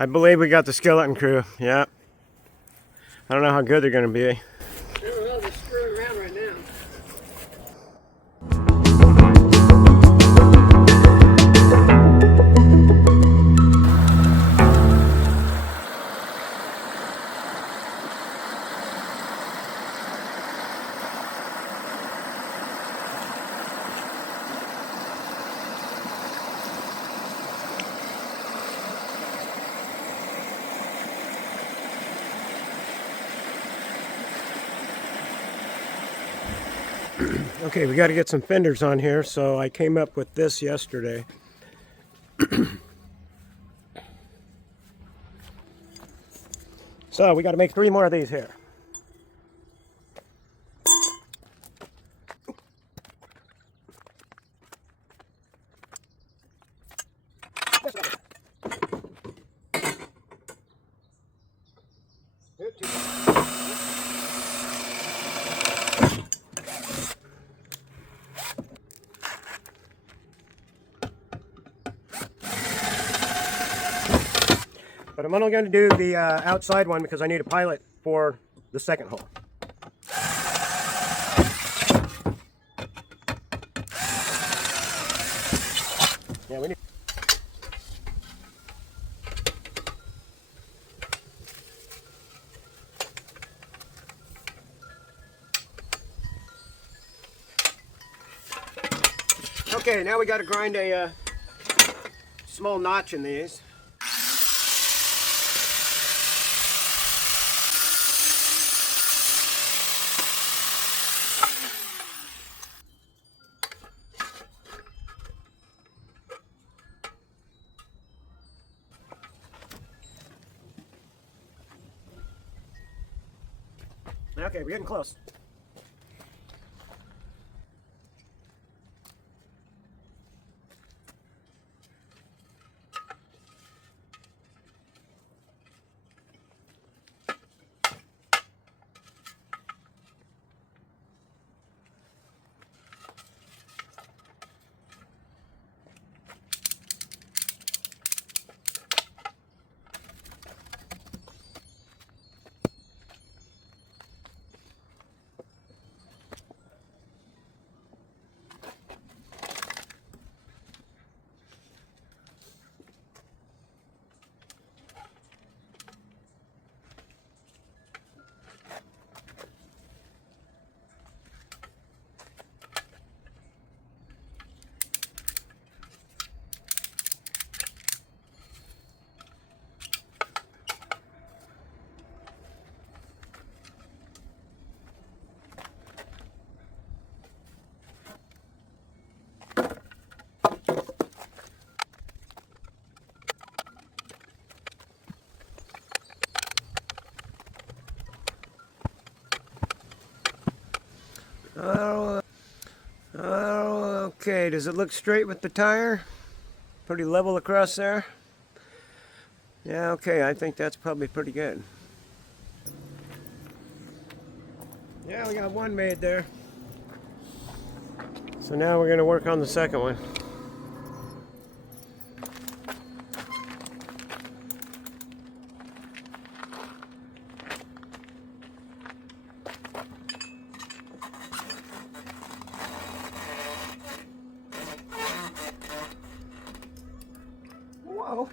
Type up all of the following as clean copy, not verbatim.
I believe we got the skeleton crew. Yeah. I don't know how good they're going to be. I don't know, they're screwing around right now. Okay, we got to get some fenders on here, so I came up with this yesterday. So we got to make 3 more of these here. But I'm only going to do the outside one because I need a pilot for the second hole. Yeah, we need. Okay, now we got to grind a small notch in these. Okay, we're getting close. Okay, does it look straight with the tire? Pretty level across there? Yeah, okay, I think that's probably pretty good. Yeah, we got one made there. So now we're going to work on the second one. Whoa.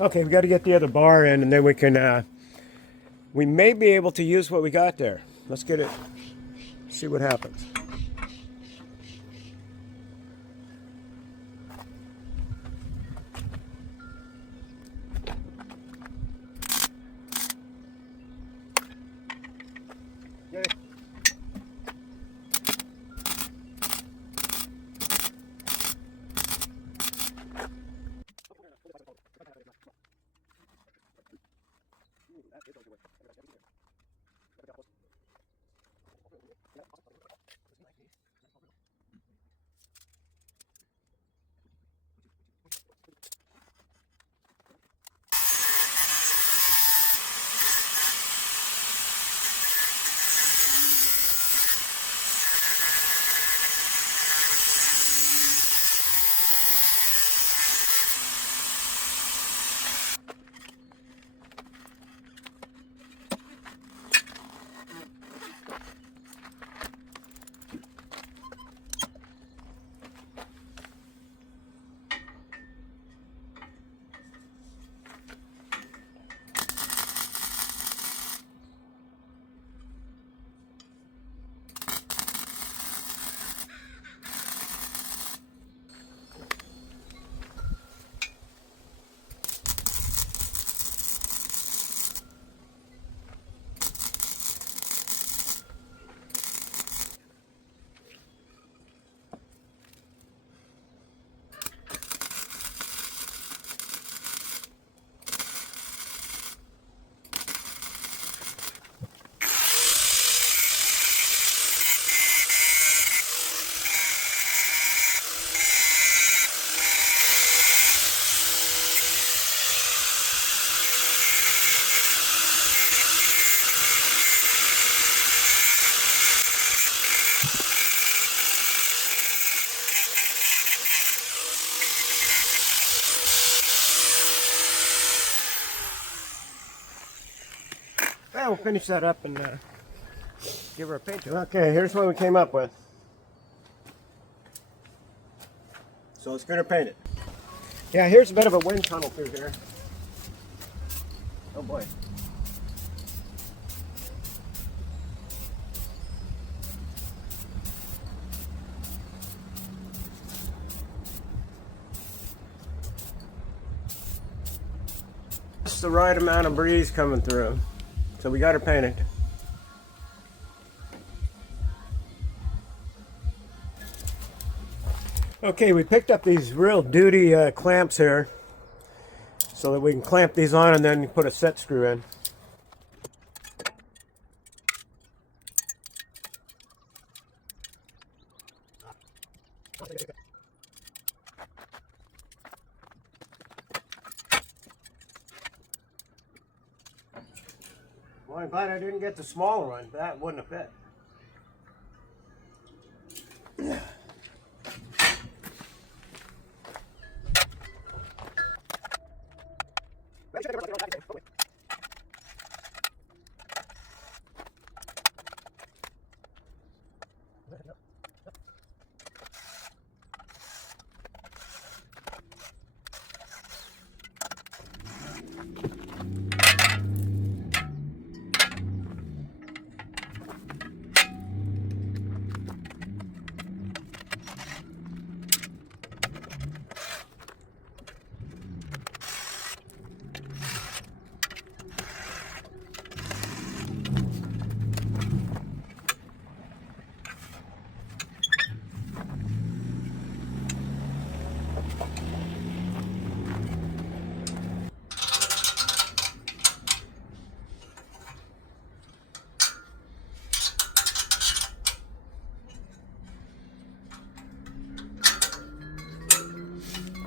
Okay, we got to get the other bar in, and then we can, we may be able to use what we got there. Let's get it, see what happens. Okay. Yeah, we'll finish that up and give her a paint job. Okay, here's what we came up with. So let's get her painted. Yeah, here's a bit of a wind tunnel through here. Oh boy. Just the right amount of breeze coming through. So we got her painted. Okay, we picked up these real duty clamps here so that we can clamp these on and then put a set screw in. Well, I'm glad I didn't get the smaller one. That wouldn't have fit.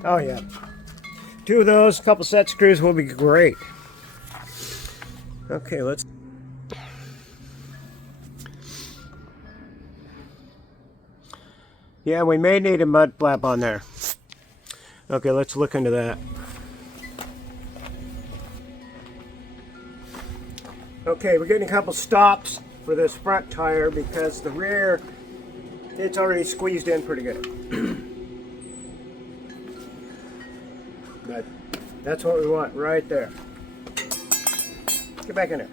Oh yeah. 2 of those, a couple set screws will be great. Okay, let's... Yeah, we may need a mud flap on there. Okay, let's look into that. Okay, we're getting a couple stops for this front tire because the rear, it's already squeezed in pretty good. But that's what we want right there. Get back in there.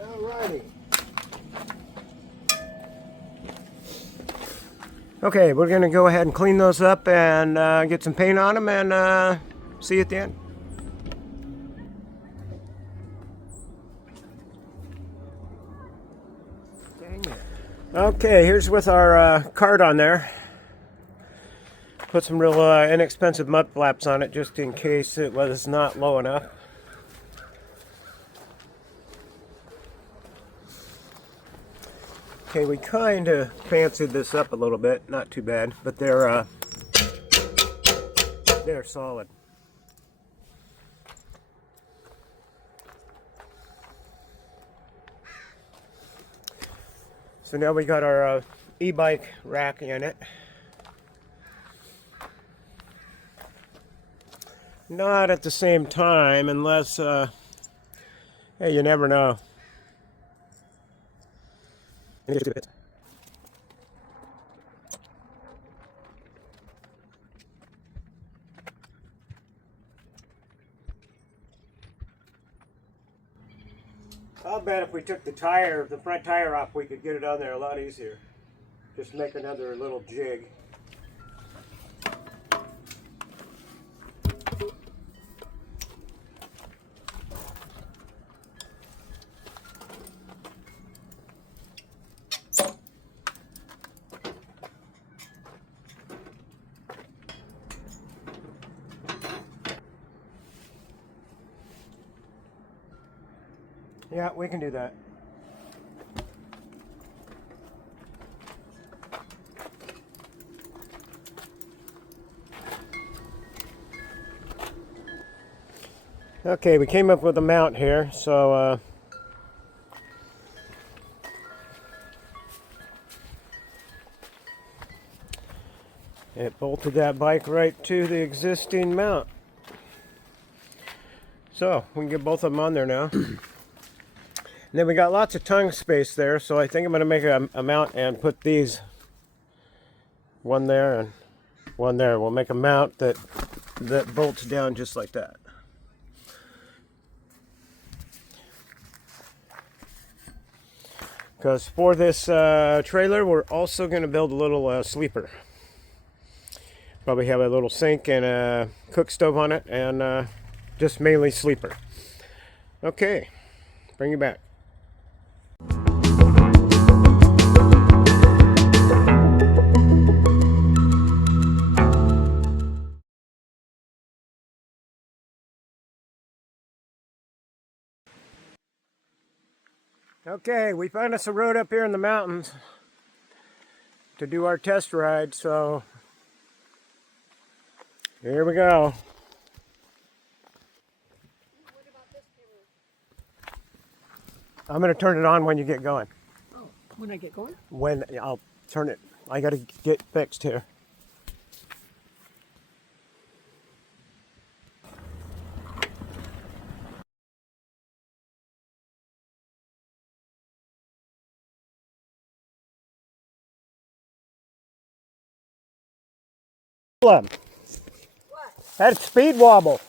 Alrighty. Okay, we're going to go ahead and clean those up and get some paint on them and see you at the end. Dang it. Okay, here's with our kart on there. Put some real inexpensive mud flaps on it just in case it was not low enough. Okay, we kind of fancied this up a little bit, not too bad, but they're solid. So now we got our e-bike rack in it. Not at the same time, unless, hey, you never know. I'll bet if we took the front tire off, we could get it on there a lot easier. Just make another little jig. Yeah, we can do that. Okay, we came up with a mount here, so it bolted that bike right to the existing mount. So we can get both of them on there now. And then we got lots of tongue space there, so I think I'm going to make a mount and put these, one there and one there. We'll make a mount that bolts down just like that. Because for this trailer, we're also going to build a little sleeper. Probably have a little sink and a cook stove on it, and just mainly sleeper. Okay, bring you back. Okay, we found us a road up here in the mountains to do our test ride, so here we go. What about this camera? I'm going to turn it on when you get going. Oh, when I get going? When I'll turn it, I got to get fixed here. What? That speed wobble.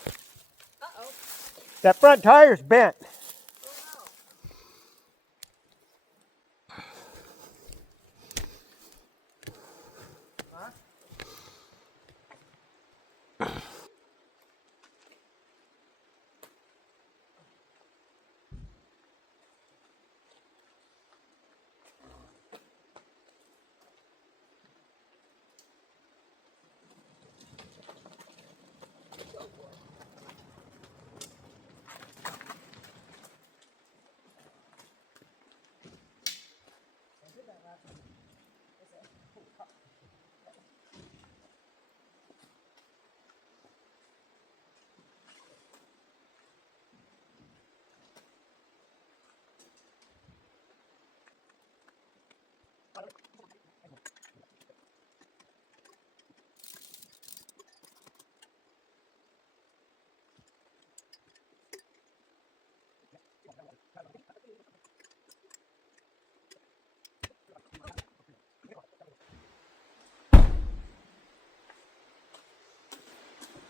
Uh-oh. That front tire's bent.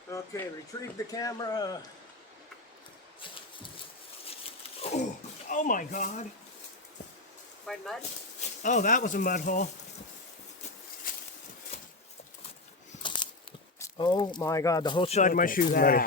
Oh, Okay, retrieve the camera. Oh my God. by mud? Oh, that was a mud hole. Oh my God, the whole side of my shoe's muddy.